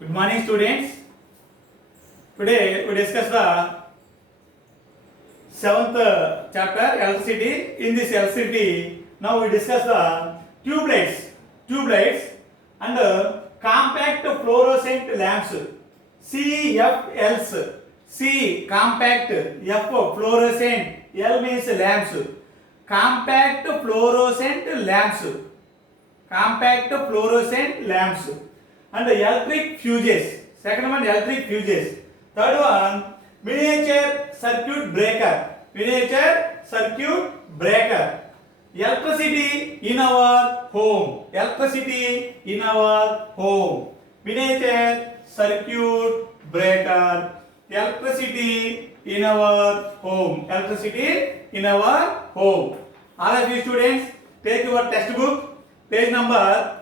Good morning, students. Today we discuss the seventh chapter electricity. In this electricity, now we discuss the tube lights, and compact fluorescent lamps. CFLs. C compact, F fluorescent, L means lamps. Compact fluorescent lamps. Compact fluorescent lamps. And electric fuses. Second one, electric fuses. Third one, miniature circuit breaker. Miniature circuit breaker. Electricity in our home. Electricity in our home. Miniature circuit breaker. Electricity in our home. Electricity in our home. All of you students, take your textbook. Page number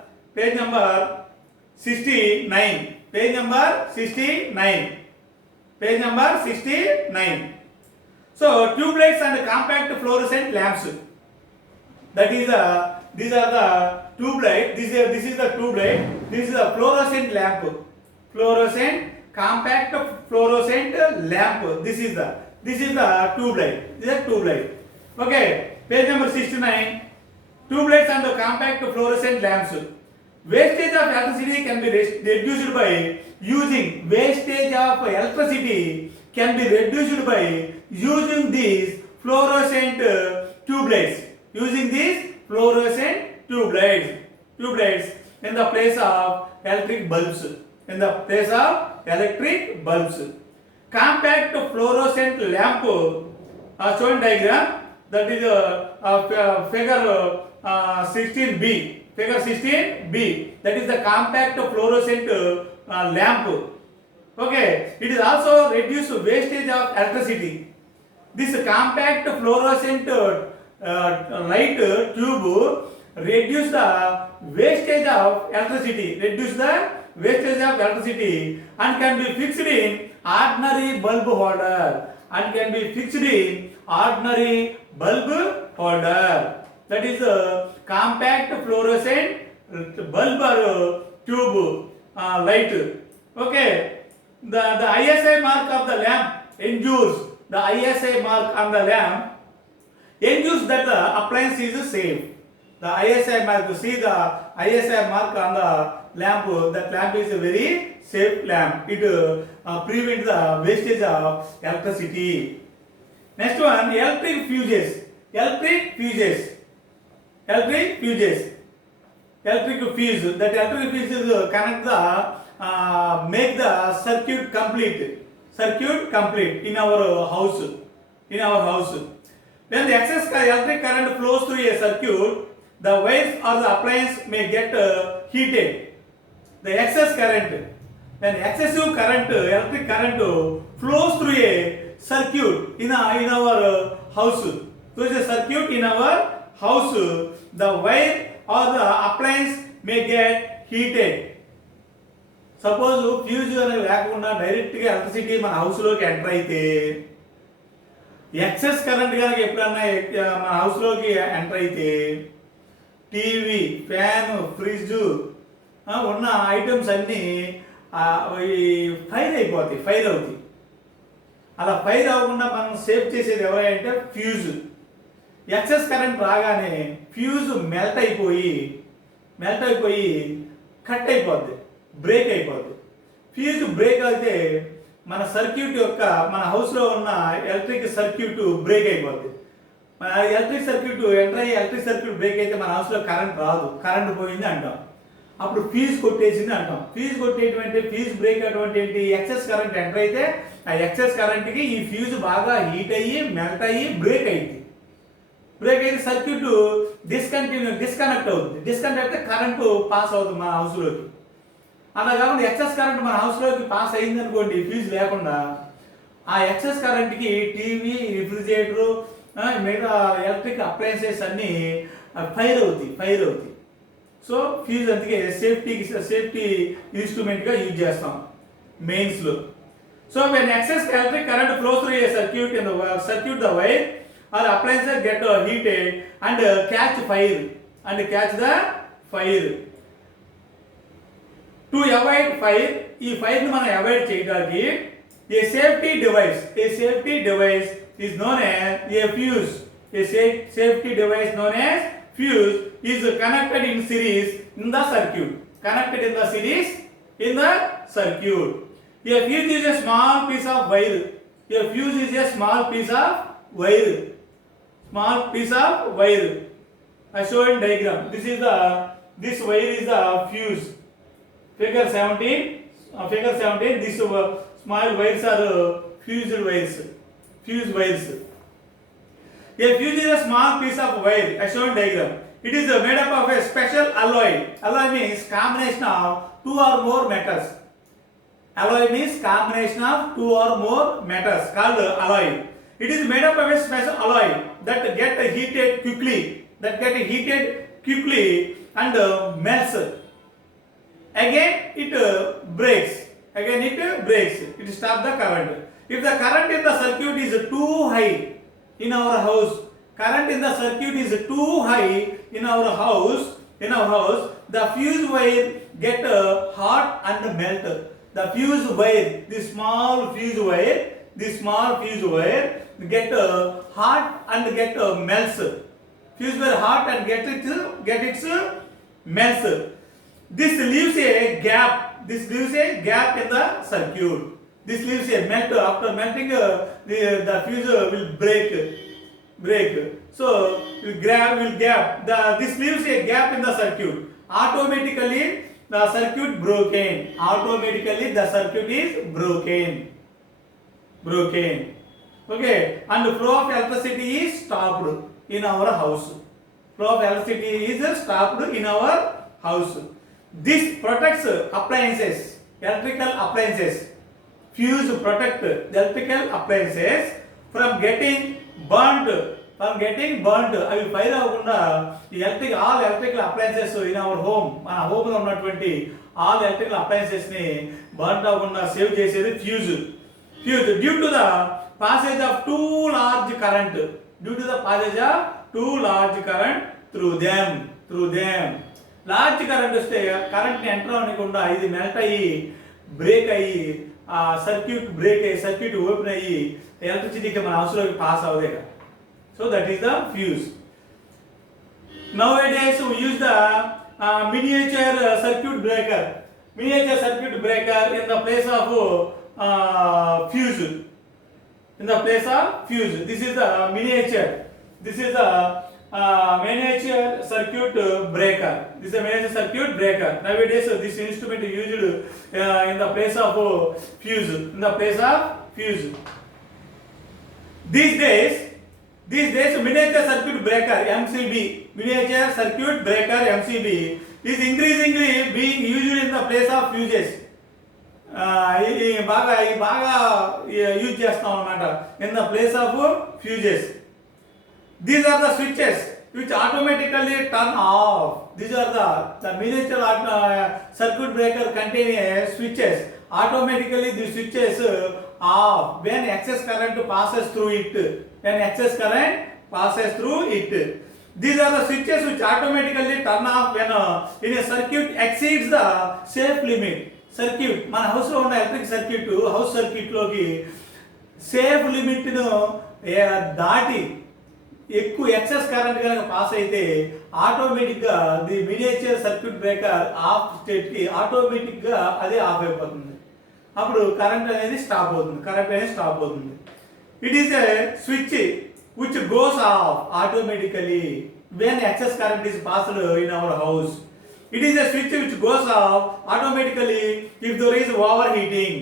69. Page number 69. Page number 69. So tube lights and compact fluorescent lamps. That is these are the tube light. This is the tube light. This is a fluorescent lamp. Fluorescent compact fluorescent lamp. This is the tube light. This is tube light. Okay. Page number 69. Tube lights and compact fluorescent lamps. Wastage of electricity can be reduced by using these fluorescent tube lights. Using these fluorescent tube lights in the place of electric bulbs. Compact fluorescent lamp, shown diagram, that is figure 16b. Figure 16b, that is the compact fluorescent lamp. Okay, it is also reduce wastage of electricity. This compact fluorescent light tube reduce the wastage of electricity. And can be fixed in ordinary bulb holder. That is a compact fluorescent bulb or tube light. Okay, the ISI mark of the lamp ensures that the appliance is safe. The ISI mark, see the ISI mark on the lamp. That lamp is a very safe lamp. It prevents the wastage of electricity. Next one, electric fuses. Electric fuse. That electric fuses connect the make the circuit complete in our house. When the excess electric current flows through a circuit, the wires or the appliance may get heated. The excess current, when excessive current, electric current flows through a circuit in our house. So it's a circuit in our house, the wire or the appliance may get heated. Suppose fuse లేకుండా direct గా electricity మన house లోకి enter అయితే, excess current కనుక ఎప్పుడన్నా మన house లోకి enter అయితే, టీవీ, ఫ్యాన్, ఫ్రిడ్జ్ ఉన్న ఐటమ్స్ అన్నీ ఫైర్ అవుతాయి. అలా ఫైర్ అవ్వకుండా మనం సేవ్ చేసేది ఎవరంటే ఫ్యూజ్. ఎక్సెస్ కరెంట్ రాగానే ఫ్యూజ్ మెల్ట్ అయిపోయి కట్ అయిపోద్ది, బ్రేక్ అయిపోద్ది. ఫ్యూజ్ బ్రేక్ అయితే మన సర్క్యూట్ మన హౌస్లో ఉన్న ఎలక్ట్రిక్ సర్క్యూట్ బ్రేక్ అయిపోద్ది. మన ఎలక్ట్రిక్ సర్క్యూట్ ఎంటర్ అయ్యి ఎలక్ట్రిక్ సర్క్యూట్ బ్రేక్ అయితే మన హౌస్లో కరెంట్ రాదు, కరెంట్ పోయింది అంటాం. అప్పుడు ఫీజు కొట్టేసింది అంటాం. ఫీజు కొట్టేటువంటి ఫీజు బ్రేక్ అటువంటి ఏంటి, ఎక్సెస్ కరెంట్ ఎంటర్ అయితే ఆ ఎక్సెస్ కరెంట్కి ఈ ఫ్యూజ్ బాగా హీట్ అయ్యి మెల్ట్ అయ్యి బ్రేక్ అయితే సర్క్యూట్ డిస్కనెక్ట్ అవుతుంది. డిస్కనెక్ట్ అయితే కరెంటు పాస్ అవుతుంది మన హౌస్లోకి. అలా కాకుండా ఎక్సెస్ కరెంట్ మన హౌస్లోకి పాస్ అయింది అనుకోండి, ఫ్యూజ్ లేకుండా, ఆ ఎక్సెస్ కరెంట్కి టీవీ, రిఫ్రిజిరేటరు, మిగతా ఎలక్ట్రిక్ అప్లయన్సెస్ అన్నీ ఫైర్ అవుతాయి. సో ఫ్యూజ్ అందుకే సేఫ్టీ ఇన్స్ట్రుమెంట్గా యూజ్ చేస్తాం మెయిన్స్లో. So when excess electric current flows through a circuit in the circuit, the wire or appliances get heated and catch the fire. To avoid fire, ఈ fire ని మనం avoid చేయడానికి a safety device is known as a fuse. A safety device known as fuse is connected in series in the circuit. Connected in the series in the circuit. A fuse is a small piece of wire. A fuse is a small piece of wire. Small piece of wire. I show in diagram. This wire is the fuse. Figure 17. Figure 17. This small wires are fused wires. Fuse wires. A fuse is a small piece of wire. I show in diagram. It is made up of a special alloy. Alloy means combination of two or more metals. Alloy means combination of two or more metals called alloy. It is made up of a special alloy that get heated quickly. And melts. Again it breaks. It stops the current. If the current in the circuit is too high in our house, the fuse wire get hot and melt. The fuse wire, this small fuse wire get hot and get melts. Fuse wire hot and get its melts. This leaves a gap. In the circuit. This leaves a melt. After melting, the fuse will break. So will gap. This leaves a gap in the circuit. Automatically the circuit is broken. Okay, and the flow of electricity is stopped in our house. This protects appliances, electrical appliances. Fuse protect the electrical appliances from getting burnt. అవి fire అవ్వకుండా all electrical appliances in our home, మన home లో ఉన్నటువంటి all electrical appliances ని burn అవ్వకుండా save చేసేది fuse. Due to the passage of too large current through them. Large current వస్తే current ని ఎంటర్ అవ్వకుండా ఇది మెల్ట్ అయ్యి బ్రేక్ అయ్యి సర్క్యూట్ ఓపెన్ అయ్యి ఎలక్ట్రిసిటీకి మన హౌస్లోకి పాస్ అవ్వదే. So that is the fuse. Nowadays we use the miniature circuit breaker in the place of fuse. This is the miniature. Miniature circuit breaker. Nowadays this instrument is used in the place of fuse. These days miniature circuit breaker MCB is increasingly being used in the place of fuses. ఈ బాగా use చేస్తాం అన్నమాట in the place of fuses. These are the switches which automatically turn off. These are the miniature circuit breaker contain switches. Automatically the switches off when excess current passes through it. These are the switches which automatically turn off when in a circuit exceeds the safe limit. మన house లో ఉన్న electric house circuit లోకి safe limit ను దాటి ఎక్కువ excess current కనుక pass అయితే ఆటోమేటిక్గా the miniature circuit breaker of స్టేట్కి ఆటోమేటిక్గా అదే ఆఫ్ అయిపోతుంది. అప్పుడు కరెంట్ అనేది స్టాప్ అవుతుంది. It is a switch which goes off automatically when excess current is passed in our house. It is a switch which goes off automatically if there is overheating.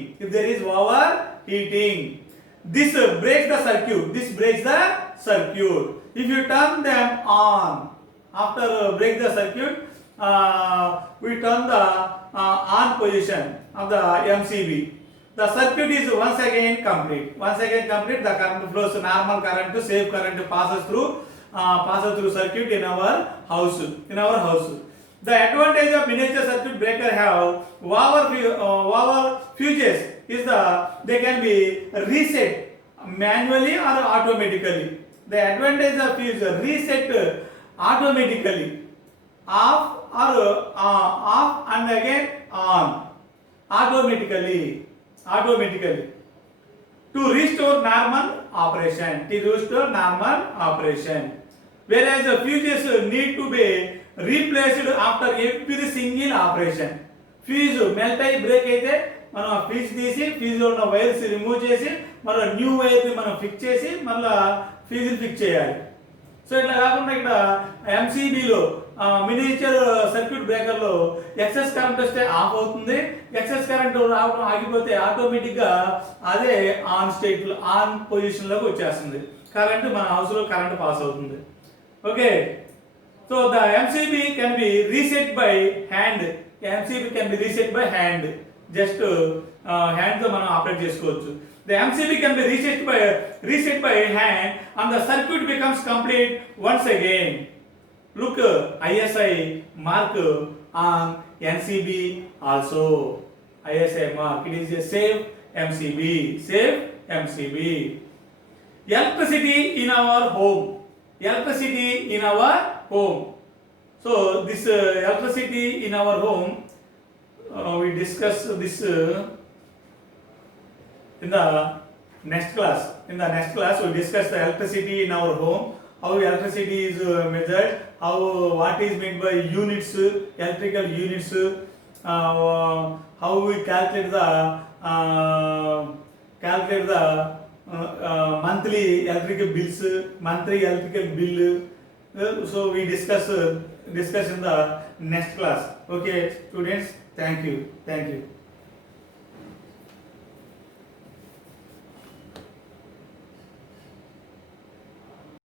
This breaks the circuit. If you turn them on, after break the circuit, we turn the on position of the MCB. The circuit is once again complete. The current flows, normal current, safe current passes through circuit in our house. The advantage of miniature circuit breaker have over fuses is they can be reset manually or automatically. The advantage of fuse reset automatically, off off and again on automatically to restore normal operation. Whereas the fuses need to be replaced after every single operation. Fuse melt ayi break అయితే మనం ఆ fees తీసి fees లో ఉన్న wires remove చేసి మళ్ళీ new wire ని మనం ఫిక్స్ చేసి మళ్ళీ ఫీజ్ ఫిక్స్ చేయాలి. సో ఇట్లా కాకుండా ఇక్కడ ఎంసీబీలో మినియేచర్ సర్క్యూట్ బ్రేకర్లో ఎక్సెస్ కరెంట్ వస్తే ఆఫ్ అవుతుంది. ఎక్సెస్ కరెంట్ రావడం ఆగిపోతే ఆటోమేటిక్గా అదే ఆన్ పొజిషన్లోకి వచ్చేస్తుంది. కరెంట్ మన హౌస్లో కరెంట్ పాస్ అవుతుంది. Okay, so the MCB can be reset by hand. Just హ్యాండ్తో మనం ఆపరేట్ చేసుకోవచ్చు. The MCB can be reset by hand and the circuit becomes complete once again. Look, ISI mark on NCB also. ISI mark. It is a save MCB. Electricity in our home. So this electricity in our home, we discuss this. In the next class, we discuss the electricity in our home, how electricity is measured, what is meant by units, electrical units, how we calculate the monthly electrical bill. So we discuss in the next class. Okay, students, thank you.